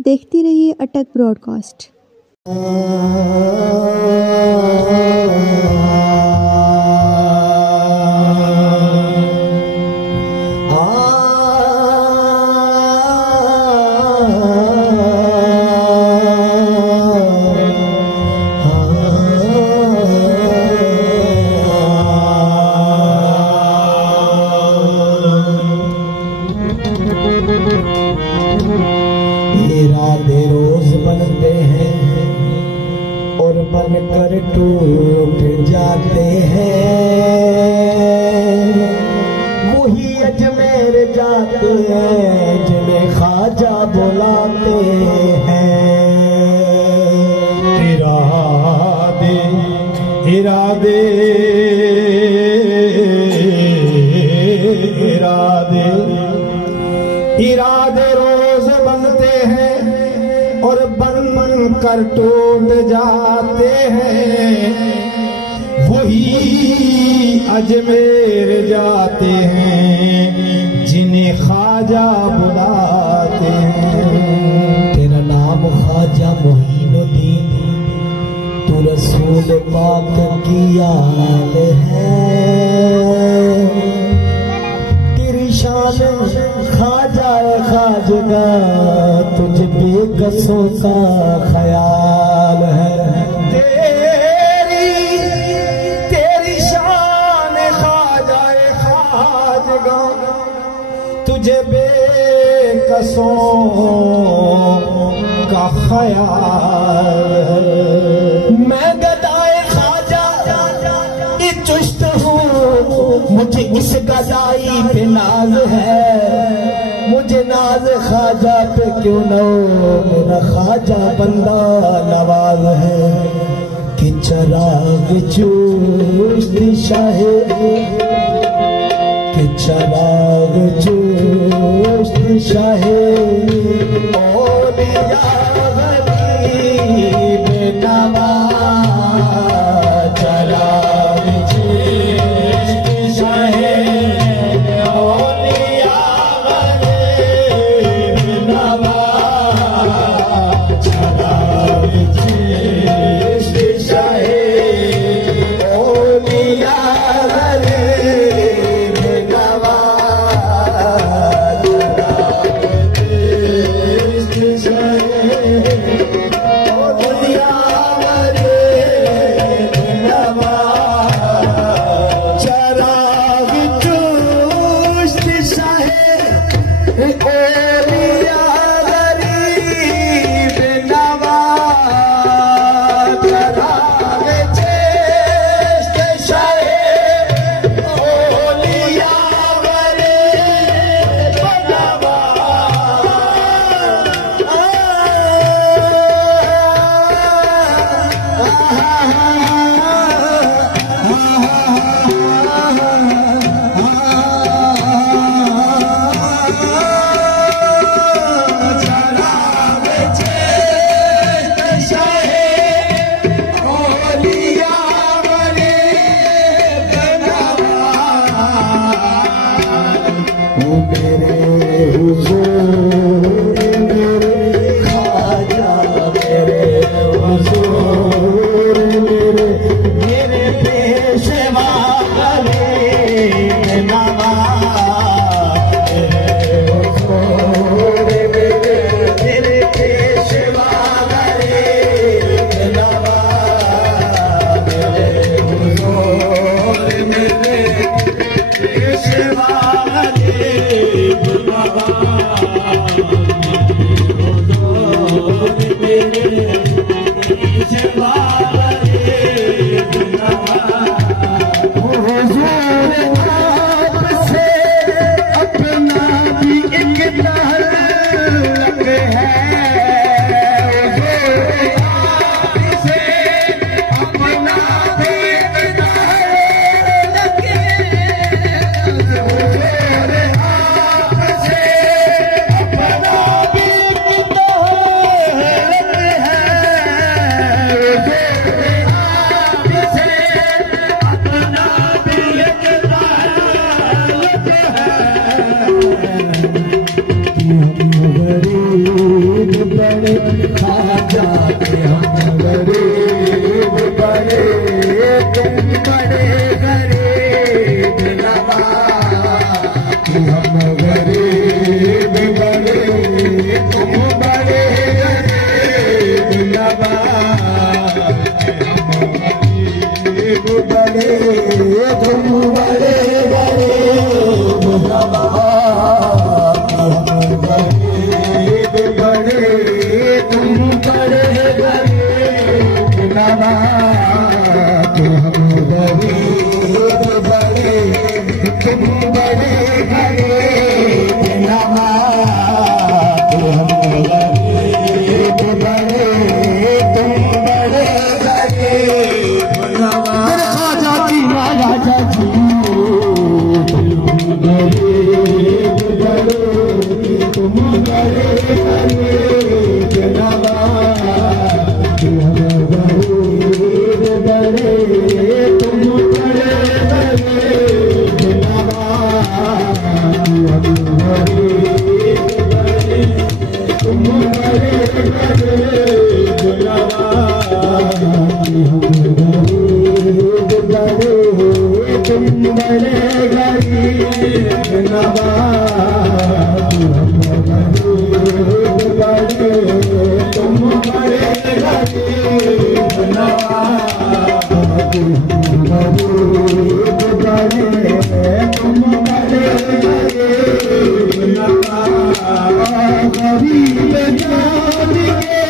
देखती रहिए अटक ब्रॉडकास्ट। इरादे रोज बनते हैं और बनकर टूट जाते हैं। वही अजमेर जाते हैं जिन्हें ख्वाजा बुलाते हैं। इरादे इरादे इरादे इरादे रोज बनते हैं और बन कर टूट जाते हैं। वही अजमेर जाते हैं जिन्हें ख्वाजा बुलाते हैं। तेरा नाम ख्वाजा मोइनुद्दीन, तू रसूल पाक की आल है। तेरी शान ख्वाजा ख्वाजगा तुझ बेकसों का ख्याल है। तेरी शान ख्वाजा ख्वाजगा तुझे बेकसों का ख्याल है। मैं गदाए ख्वाजा चुस्त हूँ, मुझे इस गदाई पे नाज है। मुझे नाज ख्वाजा पे क्यों न हो, मेरा ख्वाजा बंदा नवाज है। कि चराग चुस्त शाहे, कि चराग चुस्त शाहे औलिया गरीब नवाज। चराग चुस्त शाहे औलिया गरीब नवाज। चराग चुस्त शाहे औलिया गरीब नवाज। चराग चुस्त शाहे औलिया गरीब नवाज। चराग चुस्त शाहे औलिया गरीब मेरे हुजूर मेरे ख्वाजा, मेरे हुजूर मेरे पेशवा गरीब नवाज। मेरे हुजूर मेरे पेशवा गरीब नवाज। मेरे हुजूर मेरे पेशवा गरीब नवाज। हुजूर मेरे पेशवा गरीब नवाज। हुजूर आपसे अपना भी एक ताल्लुक है। हुजूर आपसे अपना भी एक ताल्लुक है। हुजूर आपसे अपना भी एक ताल्लुक है। बड़े खाजा के हम गरीब बड़े तुम बड़े गरीब नवाज हम गरीब बड़े तुम बड़े गरीब नवाज हम गरीब बड़े तुम बड़े गरीब नवाज हम गरीब बड़े तुम बड़े गरीब नवाज हम गरीब बड़े तुम बड़े गरीब नवाज हम गरीब बड़े तुम बड़े गरीब नवाज खाजा की राजा जी गरीब बड़े तुम बड़े गरीब नवाज हम गरीब बड़े तुम बड़े गरीब नवाज हम गरीब बड़े तुम बड़े गरीब नवाज हम गरीब बड़े तुम बड़े गरीब नवाज हम गरीब बड़े तुम बड़े गरीब नवाज हम गरीब बड़े तुम बड़े गरीब नवाज गरीब जान के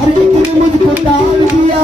हर एक ने मुझको ताल दिया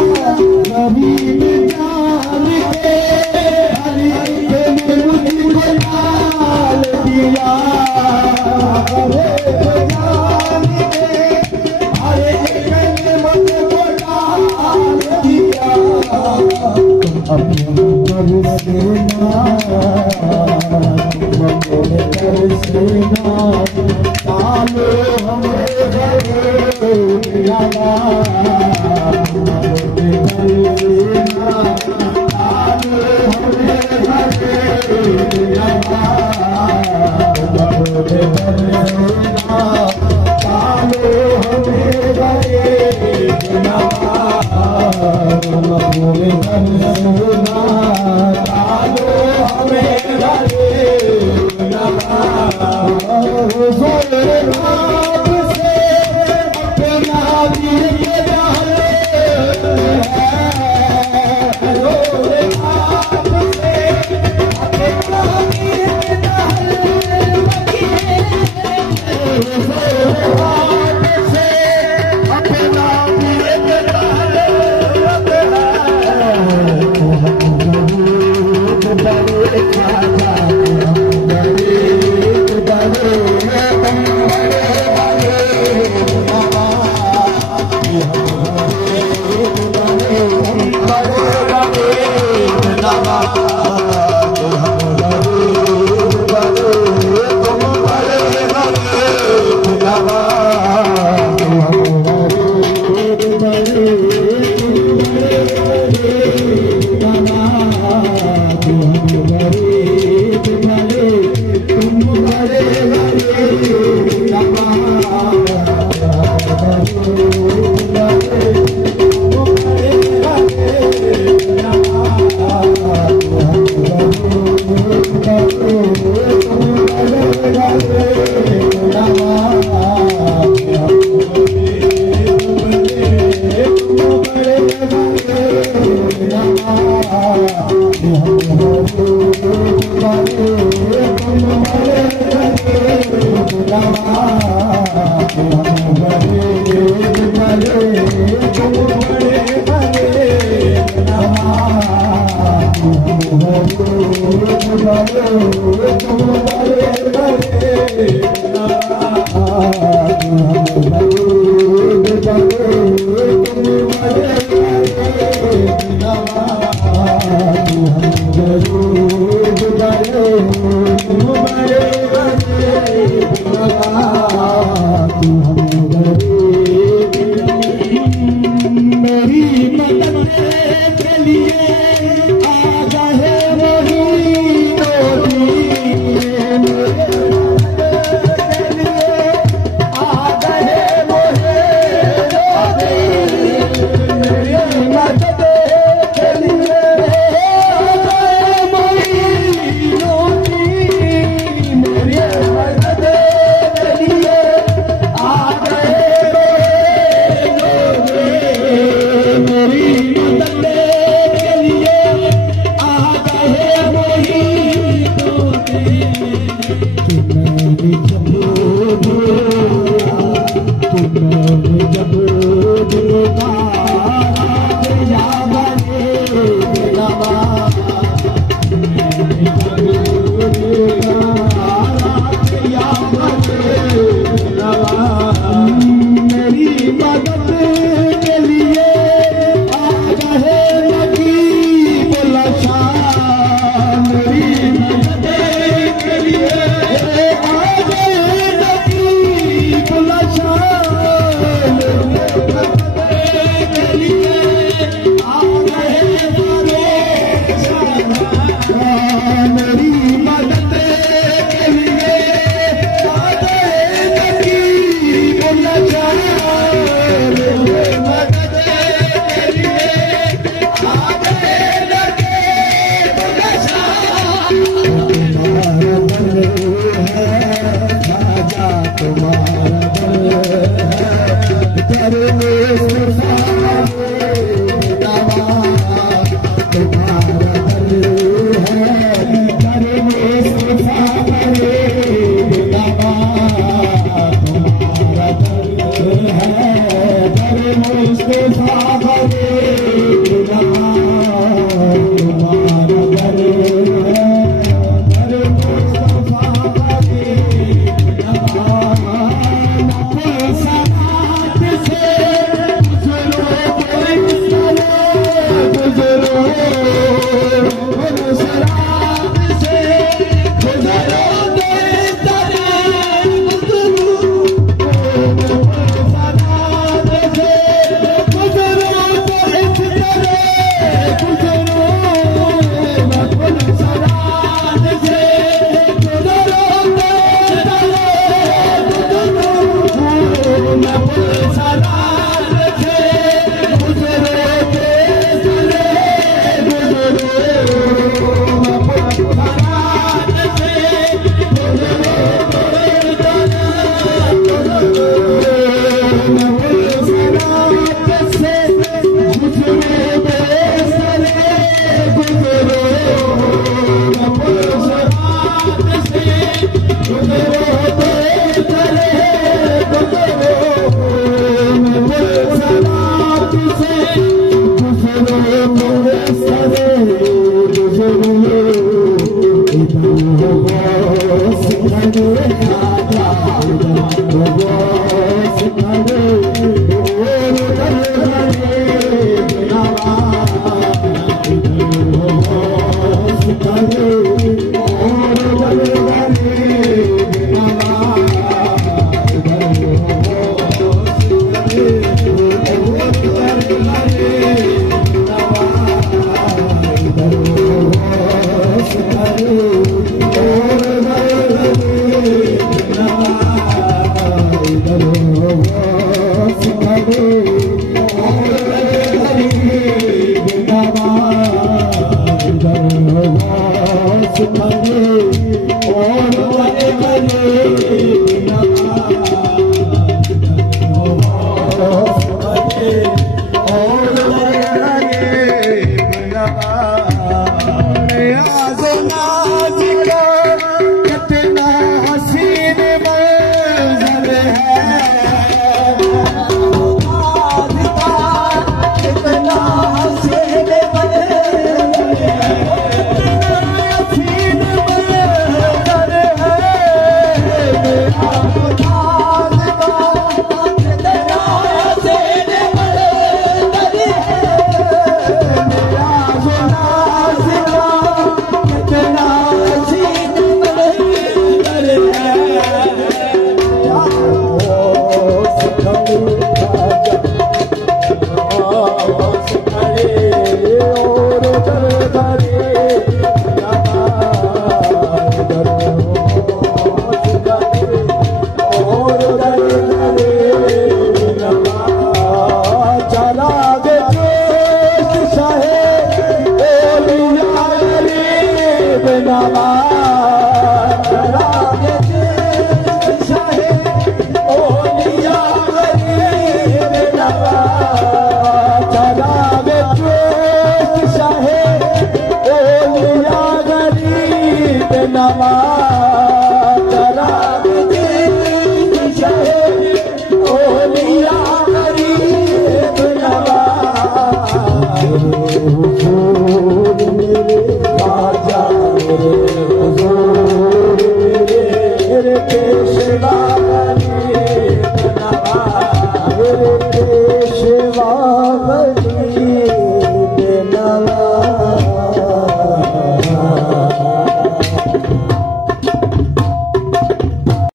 नवा